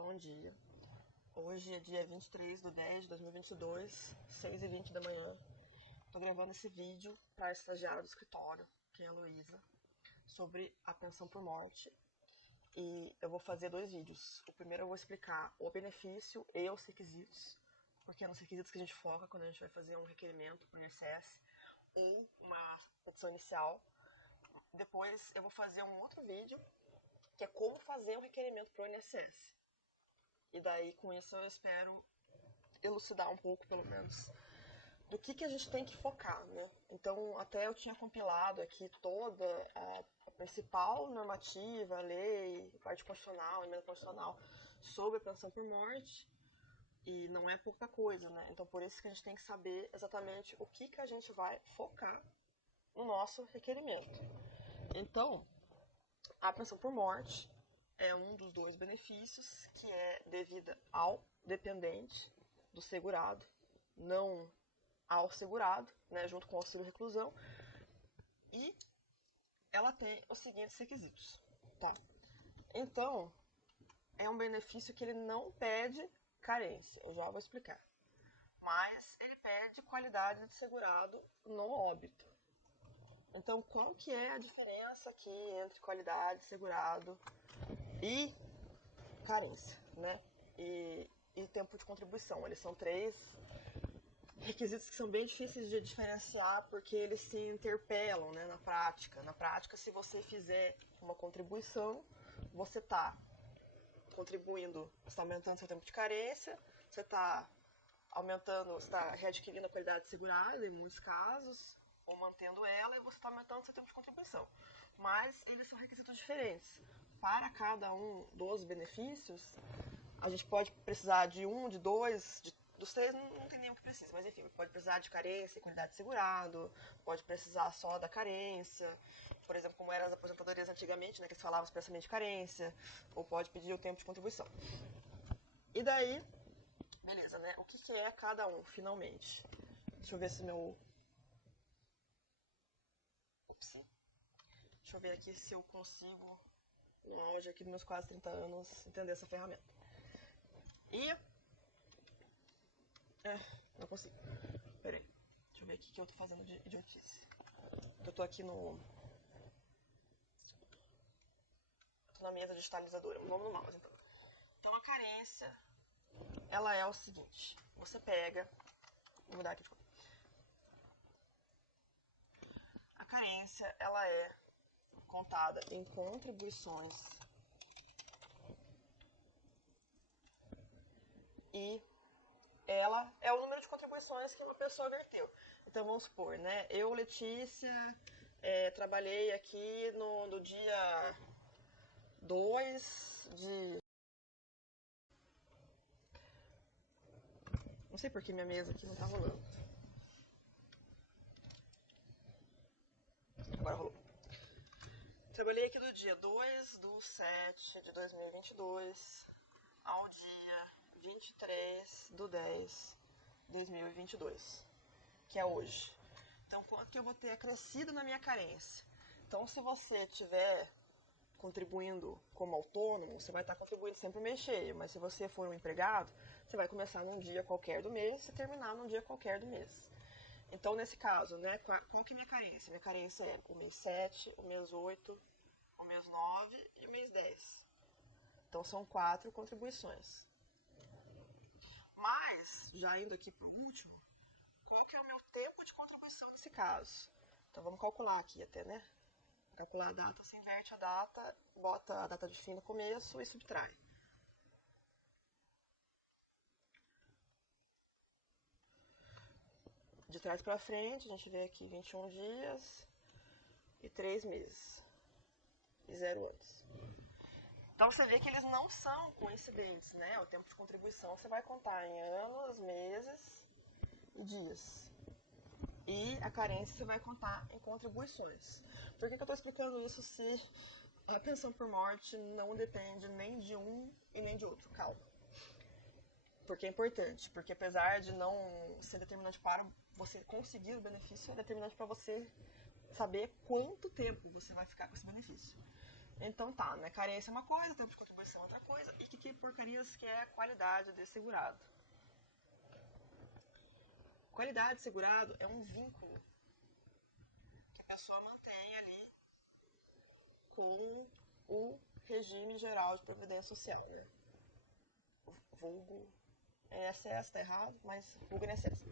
bom dia. Hoje é dia 23/10/2022, 6h20 da manhã. Tô gravando esse vídeo para a estagiária do escritório, que é a Luísa, sobre a pensão por morte. E eu vou fazer 2 vídeos. O primeiro eu vou explicar o benefício e os requisitos, porque é nos requisitos que a gente foca quando a gente vai fazer um requerimento para o INSS ou uma petição inicial. Depois eu vou fazer um outro vídeo, que é como fazer um requerimento para o INSS. E daí, com isso, eu espero elucidar um pouco, pelo menos, do que a gente tem que focar, né? Então, até eu tinha compilado aqui toda a principal normativa, a lei, a parte constitucional, a emenda constitucional, sobre a pensão por morte, e não é pouca coisa, né? Então, por isso que a gente tem que saber exatamente o que a gente vai focar no nosso requerimento. Então, a pensão por morte é um dos 2 benefícios que é devida ao dependente do segurado, não ao segurado, né, junto com o auxílio reclusão, e ela tem os seguintes requisitos, tá? Então, é um benefício que ele não pede carência, eu já vou explicar, mas ele pede qualidade de segurado no óbito. Então, qual que é a diferença aqui entre qualidade de segurado e carência, né? E tempo de contribuição? Eles são 3 requisitos que são bem difíceis de diferenciar porque eles se interpelam, né, na prática. Na prática, se você fizer uma contribuição, você está contribuindo, você está aumentando seu tempo de carência, você está aumentando, você está readquirindo a qualidade de segurado em muitos casos, ou mantendo ela, e você está aumentando seu tempo de contribuição. Mas eles são requisitos diferentes. Para cada um dos benefícios, a gente pode precisar de um, de 2, dos 3 não tem nenhum que precisa, mas enfim, pode precisar de carência e qualidade de segurado, pode precisar só da carência, por exemplo, como eram as aposentadorias antigamente, né, que eles falavam expressamente de carência, ou pode pedir o tempo de contribuição. E daí, beleza, né? O que é cada um, finalmente? Deixa eu ver se meu... Ops. Deixa eu ver aqui se eu consigo, no auge aqui dos meus quase 30 anos, entender essa ferramenta. E... não consigo. Peraí. Deixa eu ver aqui o que eu tô fazendo de idiotice. Eu tô aqui no... Eu tô na mesa digitalizadora, o nome do mouse, então. Então, a carência, ela é o seguinte. Você pega... Vou mudar aqui de cor. A carência, ela é contada em contribuições e ela é o número de contribuições que uma pessoa verteu. Então, vamos supor, né? Eu, Letícia, trabalhei aqui no dia 2 de... Não sei porque minha mesa aqui não tá rolando. Agora rolou. Trabalhei aqui do dia 2/7/2022 ao dia 23/10/2022, que é hoje. Então, quanto que eu vou ter acrescido na minha carência? Então, se você estiver contribuindo como autônomo, você vai estar contribuindo sempre o mês cheio, mas se você for um empregado, você vai começar num dia qualquer do mês e terminar num dia qualquer do mês. Então, nesse caso, né, qual que é a minha carência? Minha carência é o mês 7, o mês 8, o mês 9 e o mês 10. Então, são 4 contribuições. Mas, já indo aqui para o último, qual que é o meu tempo de contribuição nesse caso? Então, vamos calcular aqui até, né? Calcular a data, você inverte a data, bota a data de fim no começo e subtrai. De trás para frente, a gente vê aqui 21 dias e 3 meses. E 0 anos. Então você vê que eles não são coincidentes, né? O tempo de contribuição você vai contar em anos, meses e dias. E a carência você vai contar em contribuições. Por que eu estou explicando isso se a pensão por morte não depende nem de um e nem de outro? Calma. Porque é importante, porque apesar de não ser determinante para você conseguir o benefício, é determinante para você saber quanto tempo você vai ficar com esse benefício. Então tá, né? Carência é uma coisa, tempo de contribuição é outra coisa. E que porcarias que é a qualidade de segurado? Qualidade de segurado é um vínculo que a pessoa mantém ali com o regime geral de previdência social, né? Vulgo INSS, tá errado, mas vulgo INSS.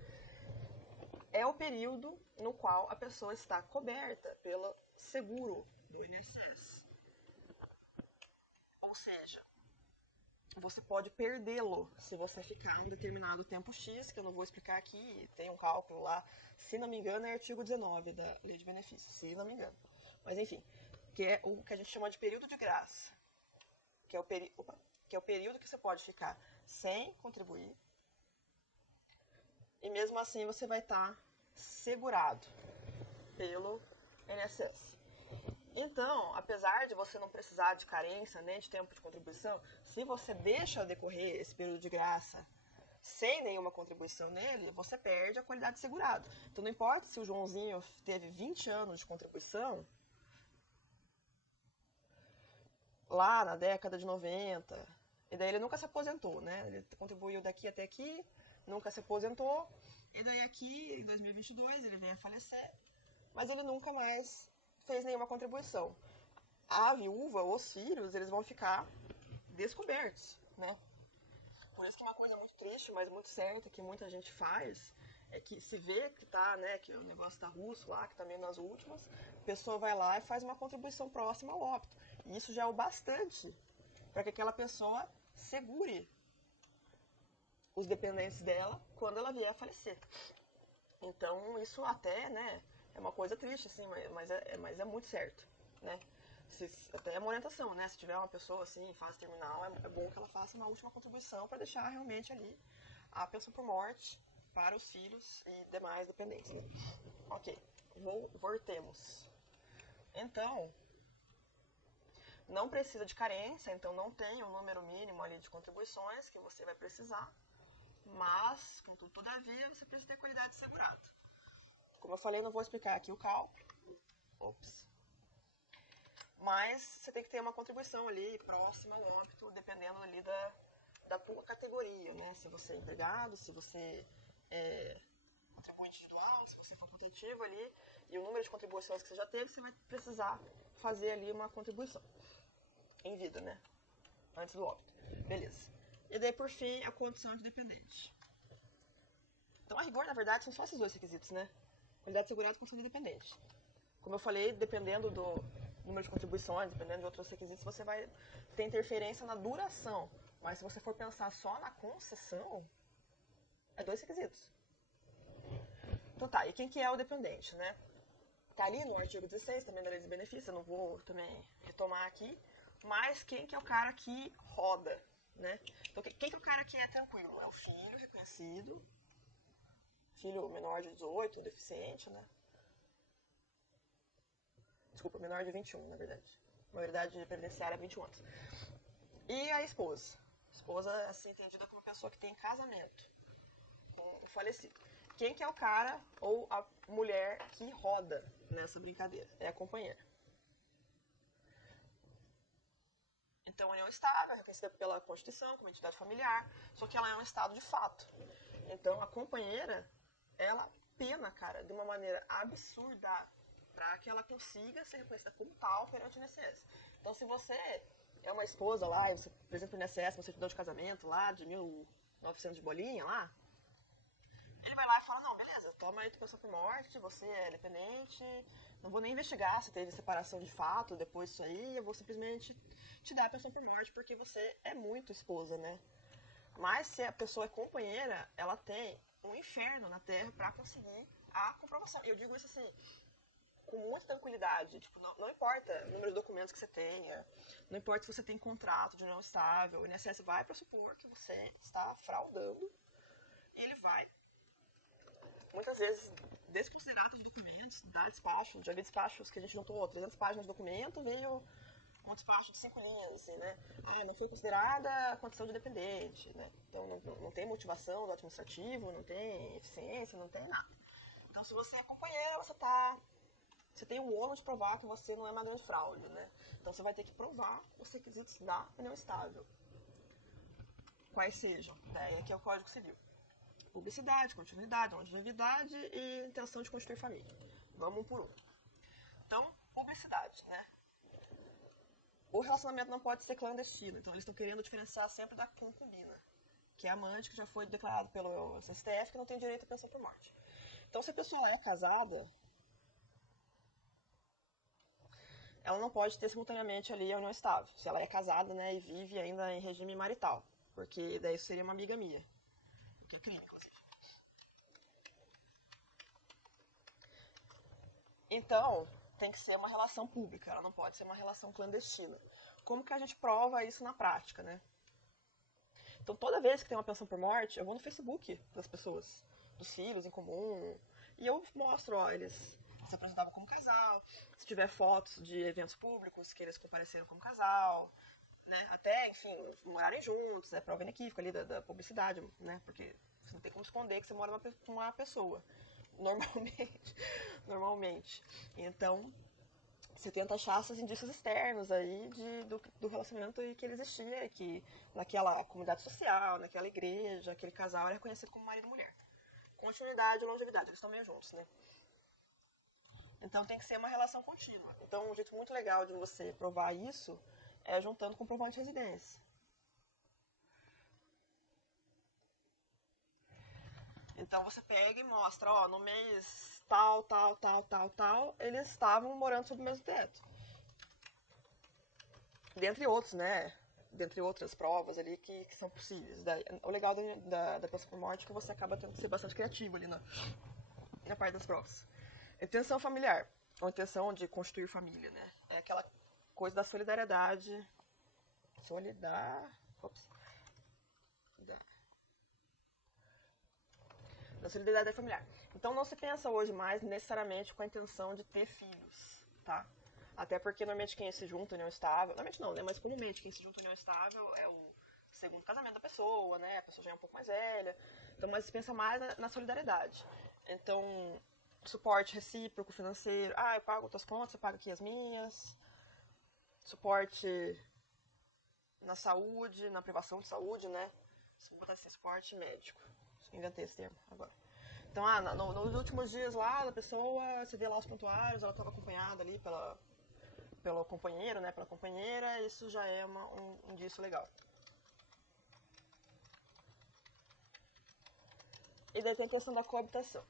É o período no qual a pessoa está coberta pelo seguro do INSS. Ou seja, você pode perdê-lo se você ficar um determinado tempo X, que eu não vou explicar aqui, tem um cálculo lá, se não me engano é artigo 19 da Lei de Benefícios, se não me engano. Mas enfim, que é o que a gente chama de período de graça, que é o período que você pode ficar sem contribuir, e mesmo assim você vai estar segurado pelo INSS. Então, apesar de você não precisar de carência nem de tempo de contribuição, se você deixa decorrer esse período de graça sem nenhuma contribuição nele, você perde a qualidade de segurado. Então não importa se o Joãozinho teve 20 anos de contribuição, lá na década de 90, e daí ele nunca se aposentou, né? Ele contribuiu daqui até aqui, nunca se aposentou, e daí aqui, em 2022, ele vem a falecer, mas ele nunca mais fez nenhuma contribuição. A viúva ou os filhos, eles vão ficar descobertos, né? Por isso que uma coisa muito triste, mas muito certa, que muita gente faz, é que se vê que tá, né, que o negócio tá russo lá, que tá meio nas últimas, a pessoa vai lá e faz uma contribuição próxima ao óbito. E isso já é o bastante para que aquela pessoa segure os dependentes dela quando ela vier a falecer. Então, isso até, né, é uma coisa triste, assim, mas é muito certo, né? Até é uma orientação, né? Se tiver uma pessoa assim em fase terminal, é bom que ela faça uma última contribuição para deixar realmente ali a pensão por morte para os filhos e demais dependentes. Né? Ok, voltemos. Então, não precisa de carência, então não tem um número mínimo ali de contribuições que você vai precisar, mas, contudo, todavia, você precisa ter qualidade segurada. Como eu falei, não vou explicar aqui o cálculo. Ops. Mas você tem que ter uma contribuição ali próxima ao óbito, dependendo ali da tua categoria, né? Se você é empregado, se você é contribuinte individual, se você for contributivo ali, e o número de contribuições que você já teve, você vai precisar fazer ali uma contribuição em vida, né? Antes do óbito. Beleza. E daí, por fim, a condição de dependente. Então, a rigor, na verdade, são só esses dois requisitos, né? Qualidade segurada e condição de dependente. Como eu falei, dependendo do número de contribuições, dependendo de outros requisitos, você vai ter interferência na duração. Mas se você for pensar só na concessão, é dois requisitos. Então tá, e quem que é o dependente, né? Tá ali no artigo 16, também da Lei de Benefícios, eu não vou também retomar aqui, mas quem que é o cara que roda, né? Então quem que é o cara que é tranquilo? É o filho reconhecido, filho menor de 18, deficiente, né? Desculpa, menor de 21, na verdade. A maioridade previdenciária é 21 anos. E a esposa. A esposa é assim, entendida como pessoa que tem casamento com o falecido. Quem que é o cara ou a mulher que roda nessa brincadeira? É a companheira. Então, a união estável é reconhecida pela Constituição como entidade familiar, só que ela é um estado de fato. Então, a companheira, ela pena, cara, de uma maneira absurda para que ela consiga ser reconhecida como tal perante o INSS. Então, se você é uma esposa lá, e você apresenta o INSS, uma certidão de casamento lá, de 1900 de bolinha lá, ele vai lá e fala, não, beleza, toma aí tua pensão por morte, você é dependente, não vou nem investigar se teve separação de fato depois disso aí, eu vou simplesmente te dar a pensão por morte porque você é muito esposa, né? Mas se a pessoa é companheira, ela tem um inferno na Terra para conseguir a comprovação. E eu digo isso assim, com muita tranquilidade. Tipo, não importa o número de documentos que você tenha, não importa se você tem contrato de união estável, o INSS vai pressupor que você está fraudando e ele vai, muitas vezes, desconsiderar os documentos, dar despacho. Já vi despachos que a gente juntou 300 páginas de documento, veio um despacho de 5 linhas, assim, né? Ah, não foi considerada a condição de dependente, né? Então não tem motivação do administrativo, não tem eficiência, não tem nada. Então, se você é companheira, você está você tem o ônus de provar que você não é uma grande fraude, né? Então você vai ter que provar os requisitos da união estável. Quais sejam? Daí aqui é o Código Civil. Publicidade, continuidade, longevidade e intenção de constituir família. Vamos um por um. Então, publicidade, né? O relacionamento não pode ser clandestino, então eles estão querendo diferenciar sempre da concubina, que é a amante que já foi declarado pelo STF que não tem direito à pensão por morte. Então, se a pessoa é casada, ela não pode ter simultaneamente ali a união estável. Se ela é casada, né, e vive ainda em regime marital, porque daí isso seria uma bigamia, o que é crime, inclusive. Então, tem que ser uma relação pública, ela não pode ser uma relação clandestina. Como que a gente prova isso na prática, né? Então, toda vez que tem uma pensão por morte, eu vou no Facebook das pessoas, dos filhos em comum, e eu mostro, ó, eles se apresentavam como casal, se tiver fotos de eventos públicos que eles compareceram como casal, né? Até, enfim, morarem juntos, é prova inequívoca ali da publicidade, né? Porque você não tem como esconder que você mora com uma pessoa, normalmente. Normalmente. Então, você tenta achar esses indícios externos aí do relacionamento que ele existia, que naquela comunidade social, naquela igreja, aquele casal era reconhecido como marido e mulher. Continuidade e longevidade, eles estão bem juntos, né? Então tem que ser uma relação contínua. Então um jeito muito legal de você provar isso é juntando com o comprovante de residência. Então você pega e mostra, ó, no mês tal, tal, tal, tal, tal, eles estavam morando sob o mesmo teto. Dentre outros, né? Dentre outras provas ali que são possíveis. O legal da pensão por morte é que você acaba tendo que ser bastante criativo ali na parte das provas. Intenção familiar, ou intenção de constituir família, né? É aquela coisa da solidariedade. Da solidariedade familiar. Então não se pensa hoje mais necessariamente com a intenção de ter filhos, tá? Até porque normalmente quem se junta em união estável, normalmente não, né? Mas comumente quem se junta em união estável é o segundo casamento da pessoa, né? A pessoa já é um pouco mais velha. Então, mas se pensa mais na solidariedade. Então, suporte recíproco financeiro. Ah, eu pago tuas contas, você paga aqui as minhas. Suporte na saúde, na privação de saúde, né? Vou botar assim, suporte médico. Inventei esse termo agora. Então, nos últimos dias lá da pessoa, você vê lá os prontuários, ela estava acompanhada ali pelo companheiro, né? Pela companheira, isso já é um indício legal. E daí tem a questão da coabitação.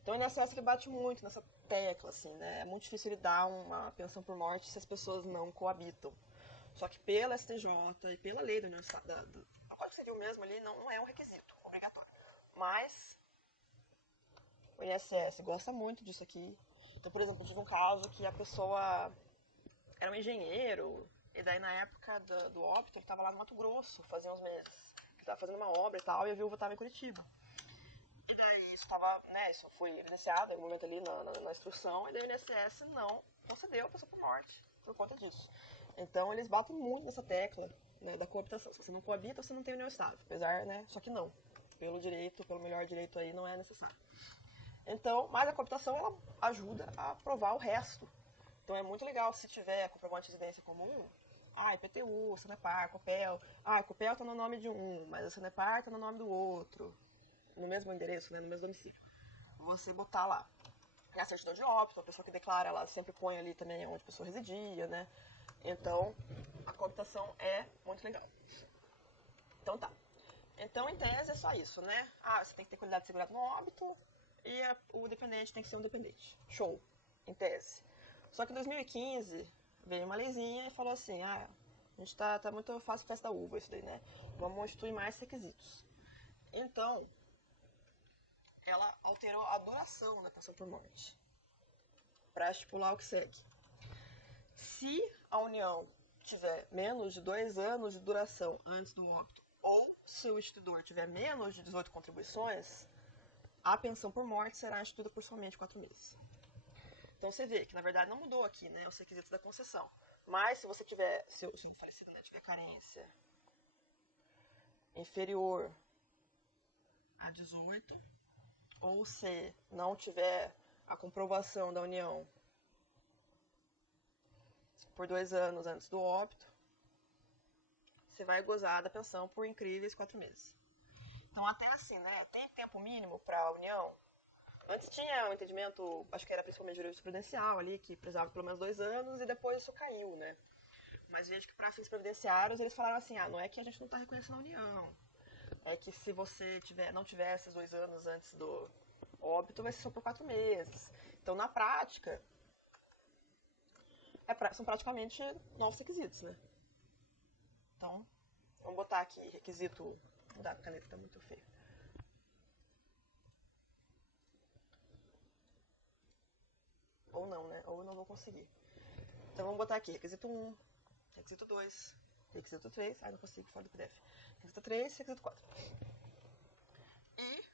Então o INSS ele bate muito nessa tecla, assim, né? É muito difícil ele dar uma pensão por morte se as pessoas não coabitam. Só que pela STJ e pela lei do Código Civil mesmo ali, não é um requisito obrigatório. Mas o INSS gosta muito disso aqui. Então, por exemplo, eu tive um caso que a pessoa era um engenheiro, e daí na época do óbito ele estava lá no Mato Grosso, fazia uns meses. Ele estava fazendo uma obra e tal, e a viúva estava em Curitiba. E daí isso foi evidenciado em um momento ali na instrução, e daí o INSS não concedeu a pessoa por morte por conta disso. Então eles batem muito nessa tecla, né, da coabitação. Se você não coabita, você não tem união estável. Apesar, né, só que não. Pelo melhor direito aí, não é necessário. Então, mas a coabitação ela ajuda a provar o resto. Então é muito legal se tiver comprovante de residência comum. IPTU, Sanepar, Copel. Copel está no nome de um, mas a Sanepar está no nome do outro. No mesmo endereço, né, no mesmo domicílio. Você botar lá. E a certidão de óbito, a pessoa que declara, ela sempre põe ali também onde a pessoa residia, né? Então, a coabitação é muito legal. Então tá. Então, em tese, é só isso, né? Você tem que ter qualidade de segurado no óbito e o dependente tem que ser um dependente. Show. Em tese. Só que em 2015 veio uma leizinha e falou assim, a gente tá muito fácil festa da uva isso daí, né? Vamos instituir mais requisitos. Então, ela alterou a duração da pensão por morte para estipular o que segue. Se a união tiver menos de 2 anos de duração antes do óbito, ou se o instituidor tiver menos de 18 contribuições, a pensão por morte será instituída por somente 4 meses. Então você vê que na verdade não mudou aqui, né, os requisitos da concessão. Mas se você tiver, se o falecido, né, tiver carência inferior a 18, ou se não tiver a comprovação da união por 2 anos antes do óbito, você vai gozar da pensão por incríveis 4 meses. Então, até assim, né? Tem tempo mínimo para a união. Antes tinha um entendimento, acho que era principalmente jurisprudencial ali, que precisava pelo menos 2 anos e depois isso caiu, né? Mas vejo que para fins previdenciários eles falaram assim, não é que a gente não está reconhecendo a união, é que se você não tiver esses 2 anos antes do óbito, vai ser só por 4 meses. Então, na prática, são praticamente novos requisitos, né? Então, vamos botar aqui requisito... Vou mudar a caneta, tá muito feio. Ou não, né? Ou eu não vou conseguir. Então, vamos botar aqui requisito 1, requisito 2, requisito 3. Não consigo fora do PDF. Requisito 3, requisito 4. E,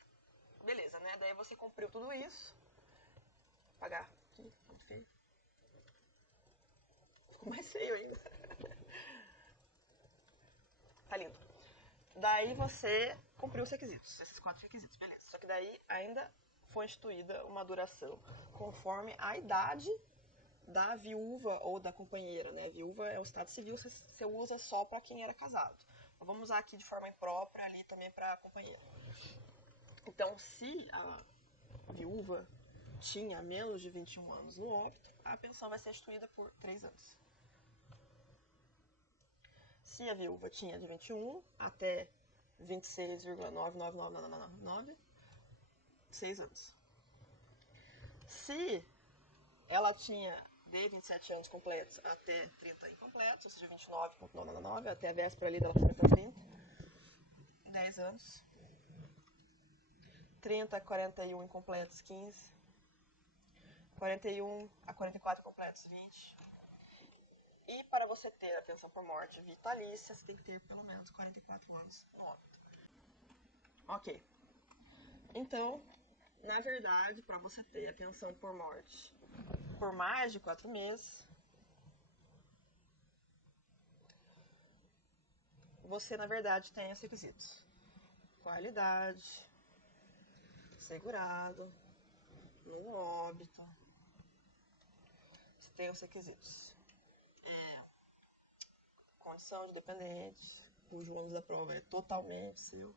beleza, né? Daí você cumpriu tudo isso. Vou apagar aqui, muito feio. Ficou mais feio ainda. Tá lindo. Daí você cumpriu os requisitos, esses 4 requisitos, beleza. Só que daí ainda foi instituída uma duração conforme a idade da viúva ou da companheira, né? Viúva é o estado civil, você usa só para quem era casado. Então, vamos usar aqui de forma imprópria ali também para companheira. Então, se a viúva tinha menos de 21 anos no óbito, a pensão vai ser instituída por 3 anos. Se a viúva tinha de 21 até 26,99999, 6 anos. Se ela tinha de 27 anos completos até 30 incompletos, ou seja, 29,999, até a véspera ali dela foi para 30, 10 anos. 30 a 41 incompletos, 15. 41 a 44 incompletos, 20. E para você ter a pensão por morte vitalícia, você tem que ter pelo menos 44 anos no óbito. Ok. Então, na verdade, para você ter a pensão por morte por mais de 4 meses, você, na verdade, tem os requisitos. Qualidade, segurado, no óbito. Você tem os requisitos. Condição de dependente, cujo ônus da prova é totalmente seu.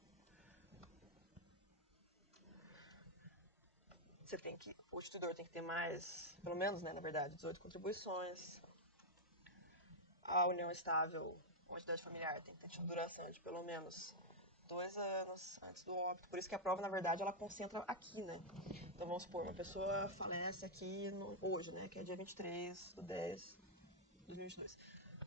O instituidor tem que ter mais, pelo menos, né, na verdade, 18 contribuições. A união estável, ou entidade familiar, tem que ter uma duração de pelo menos 2 anos antes do óbito. Por isso que a prova, na verdade, ela concentra aqui, né? Então, vamos supor, uma pessoa falece aqui hoje, né, que é dia 23/10/2022.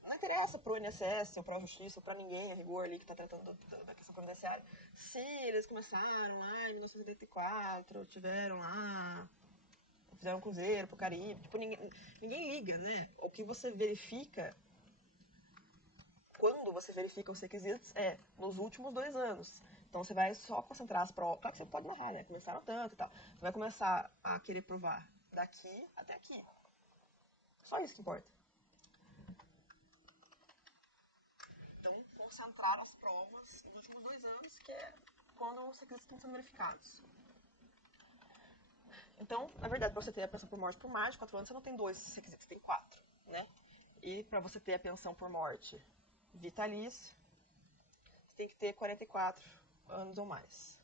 Não interessa pro INSS ou pra Justiça ou pra ninguém, a rigor ali que tá tratando da questão previdenciária, se eles começaram lá em 1974, tiveram lá, fizeram um cruzeiro pro Caribe, tipo, ninguém liga, né? O que você verifica, quando você verifica os requisitos, é nos últimos 2 anos. Então você vai só concentrar as provas, claro que você pode narrar, né? Começaram tanto e tal. Você vai começar a querer provar daqui até aqui. Só isso que importa. Concentrar as provas nos últimos 2 anos, que é quando os requisitos estão sendo verificados. Então, na verdade, para você ter a pensão por morte por mais de 4 anos, você não tem 2 requisitos, você tem 4, né? E para você ter a pensão por morte vitalícia, você tem que ter 44 anos ou mais.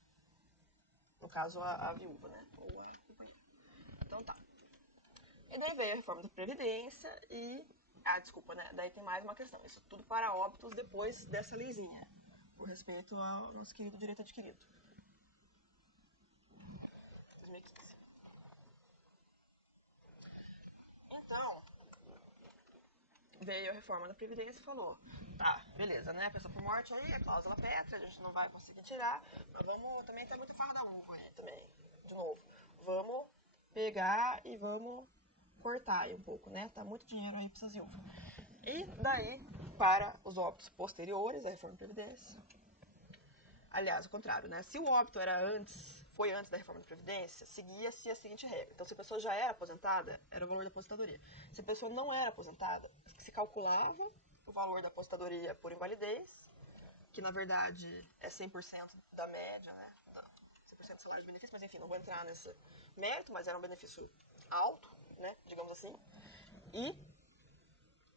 No caso, a viúva, né? Ou a companheira. Então tá. E daí veio a reforma da Previdência e... desculpa, né? Daí tem mais uma questão. Isso tudo para óbitos depois dessa leizinha, por respeito ao nosso querido direito adquirido. 2015. Então, veio a reforma da Previdência e falou, tá, beleza, né? Pensão por morte aí, a cláusula pétrea, a gente não vai conseguir tirar, mas vamos, também tem muita farra da uva aí também, de novo. Vamos pegar e vamos cortar aí um pouco, né? Tá muito dinheiro aí pra essas viúvas. E daí, para os óbitos posteriores à reforma da Previdência, aliás, o contrário, né? Se o óbito foi antes da reforma da Previdência, seguia-se a seguinte regra. Então, se a pessoa já era aposentada, era o valor da aposentadoria. Se a pessoa não era aposentada, se calculava o valor da aposentadoria por invalidez, que na verdade é 100% da média, né? 100% do salário de benefício, mas enfim, não vou entrar nesse mérito, mas era um benefício alto, né? Digamos assim. E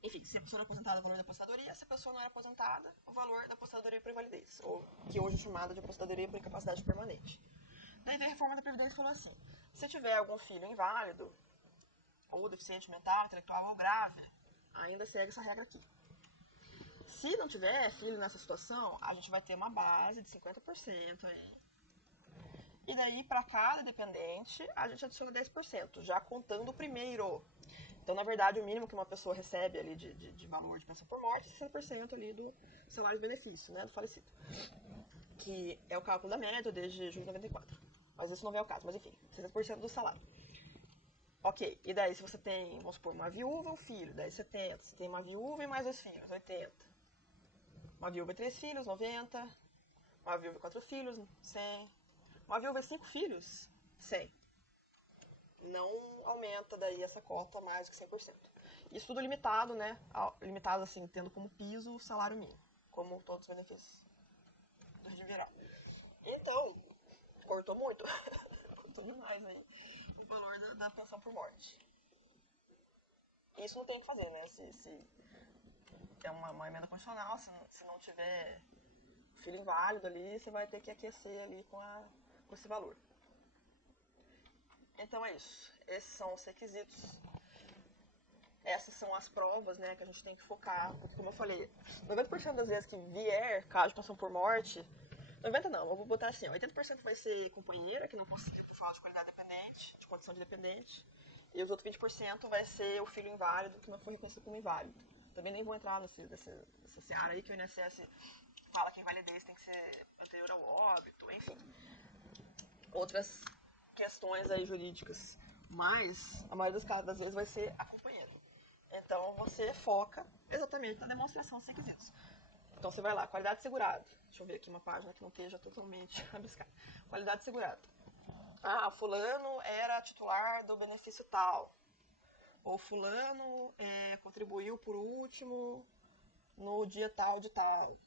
enfim, se a pessoa não é aposentada, o valor da aposentadoria, se a pessoa não era aposentada, o valor da aposentadoria por invalidez, ou que hoje é chamada de aposentadoria por incapacidade permanente. Daí veio a reforma da Previdência e falou assim, se tiver algum filho inválido, ou deficiente mental, intelectual ou grave, ainda segue essa regra aqui. Se não tiver filho nessa situação, a gente vai ter uma base de 50% aí. E daí, para cada dependente, a gente adiciona 10%, já contando o primeiro. Então, na verdade, o mínimo que uma pessoa recebe ali de valor de pensão por morte é 60% ali do salário de benefício, né, do falecido. Que é o cálculo da média desde julho de 94. Mas isso não vem ao caso, mas enfim, 60% do salário. Ok, e daí se você tem, vamos supor, uma viúva e um filho, daí 70. Você tem uma viúva e mais 2 filhos, 80. Uma viúva e 3 filhos, 90. Uma viúva e 4 filhos, 100. Uma viúva e 5 filhos, 100. Não aumenta daí essa cota mais do que 100%. Isso tudo limitado, né? Limitado assim, tendo como piso o salário mínimo, como todos os benefícios do regime geral. Então, cortou muito. Cortou demais aí o valor da pensão por morte. Isso não tem o que fazer, né? Se é uma emenda constitucional, se não tiver filho inválido ali, você vai ter que aquecer ali com esse valor. Então é isso. Esses são os requisitos. Essas são as provas, né, que a gente tem que focar. Porque, como eu falei, 90% das vezes que vier caso de pensão por morte, 90 não, eu vou botar assim, 80% vai ser companheira, que não conseguiu por falta de qualidade dependente, de condição de dependente, e os outros 20% vai ser o filho inválido, que não foi reconhecido como inválido. Também nem vou entrar nessa seara aí, que o INSS fala que a invalidez tem que ser anterior ao óbito, enfim. Outras questões aí jurídicas. Mas, a maioria das vezes vai ser a companheira. Então, você foca exatamente na demonstração dos requisitos. Então, você vai lá, qualidade segurada. Deixa eu ver aqui uma página que não esteja totalmente rabiscada. Qualidade segurada. Ah, fulano era titular do benefício tal. Ou fulano contribuiu por último no dia tal de tal.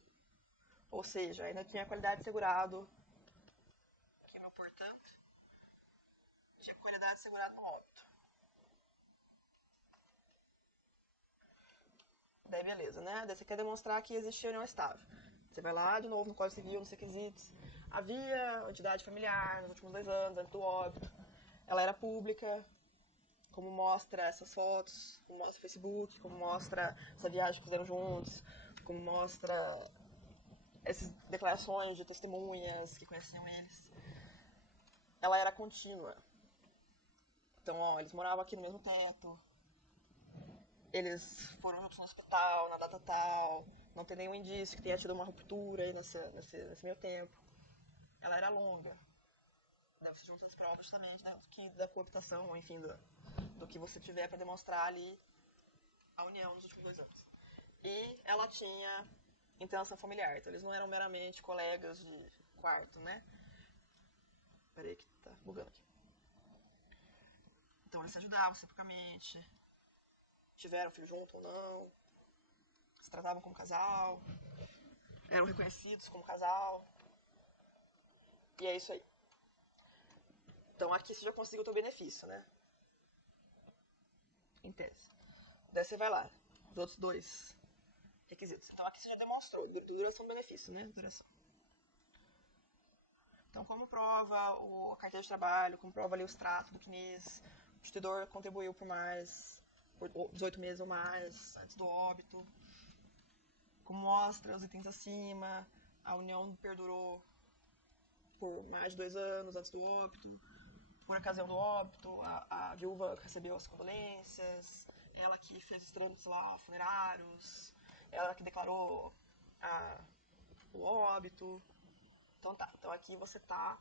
Ou seja, ainda tinha qualidade segurado. Aqui, meu portanto. Tinha qualidade segurada no óbito. Daí beleza, né? Daí você quer demonstrar que existia união estável. Você vai lá de novo no Código Civil, nos requisitos. Havia entidade familiar nos últimos 2 anos, antes do óbito. Ela era pública, como mostra essas fotos, como mostra o Facebook, como mostra essa viagem que fizeram juntos, como mostra essas declarações de testemunhas que conheciam eles. Ela era contínua. Então, ó, eles moravam aqui no mesmo teto, eles foram juntos no hospital, na data tal, não tem nenhum indício que tenha tido uma ruptura aí nesse meio tempo. Ela era longa. Deve ser junto às provas justamente, né, da cooptação, ou enfim, do que você tiver para demonstrar ali a união nos últimos 2 anos. E ela tinha intenção familiar, então eles não eram meramente colegas de quarto, né? Peraí que tá bugando aqui. Então eles se ajudavam reciprocamente, tiveram filho junto ou não, se tratavam como casal, eram reconhecidos como casal. E é isso aí. Então aqui você já conseguiu o teu benefício, né? Em tese. Daí você vai lá, os outros 2 requisitos. Então aqui você já demonstrou duração do benefício, né? Duração. Então, como prova a carteira de trabalho, como prova ali o extrato do CNIS, o instituidor contribuiu por 18 meses ou mais antes do óbito. Como mostra os itens acima, a união perdurou por mais de 2 anos antes do óbito. Por ocasião do óbito, a viúva recebeu as condolências, ela que fez os trâmites lá funerários, ela que declarou o óbito. Então tá, então aqui você tá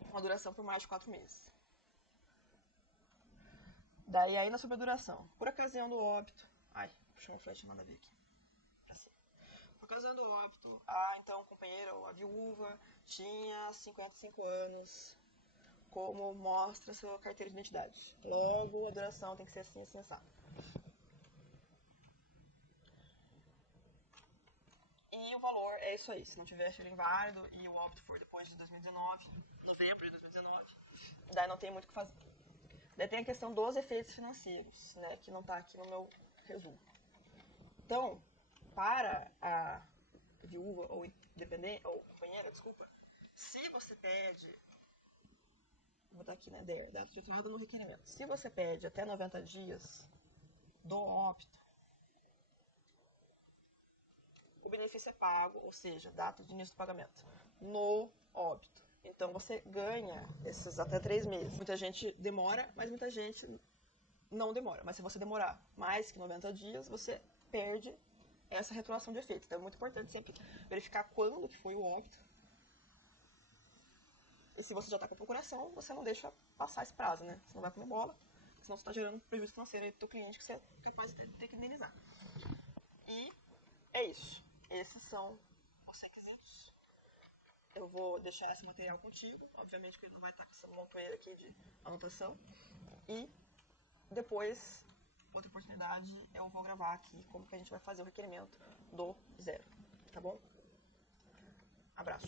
com uma duração por mais de 4 meses. Daí ainda sobre a duração. Por ocasião do óbito. Ai, puxou uma flecha, nada a ver aqui. Pra cima. Por ocasião do óbito, então companheira ou a viúva tinha 55 anos, como mostra sua carteira de identidade. Logo, a duração tem que ser assim, assim, assado. E o valor é isso aí. Se não tiver filho inválido e o óbito for depois de 2019, novembro de 2019, daí não tem muito o que fazer. Daí tem a questão dos efeitos financeiros, né, que não está aqui no meu resumo. Então, para a viúva ou dependente, ou companheira, desculpa, se você pede, vou botar aqui, né, data de entrada no requerimento. Se você pede até 90 dias do óbito, o benefício é pago, ou seja, data de início do pagamento, no óbito. Então você ganha esses até 3 meses. Muita gente demora, mas muita gente não demora. Mas se você demorar mais que 90 dias, você perde essa retroação de efeitos. Então é muito importante sempre verificar quando que foi o óbito. E se você já está com procuração, você não deixa passar esse prazo, né? Você não vai comer bola, senão você está gerando prejuízo financeiro aí pro teu cliente que você é capaz de ter que indenizar. E é isso. Esses são os requisitos. Eu vou deixar esse material contigo. Obviamente que ele não vai estar com essa montanha aqui de anotação. E depois, outra oportunidade, eu vou gravar aqui como que a gente vai fazer o requerimento do zero. Tá bom? Abraço.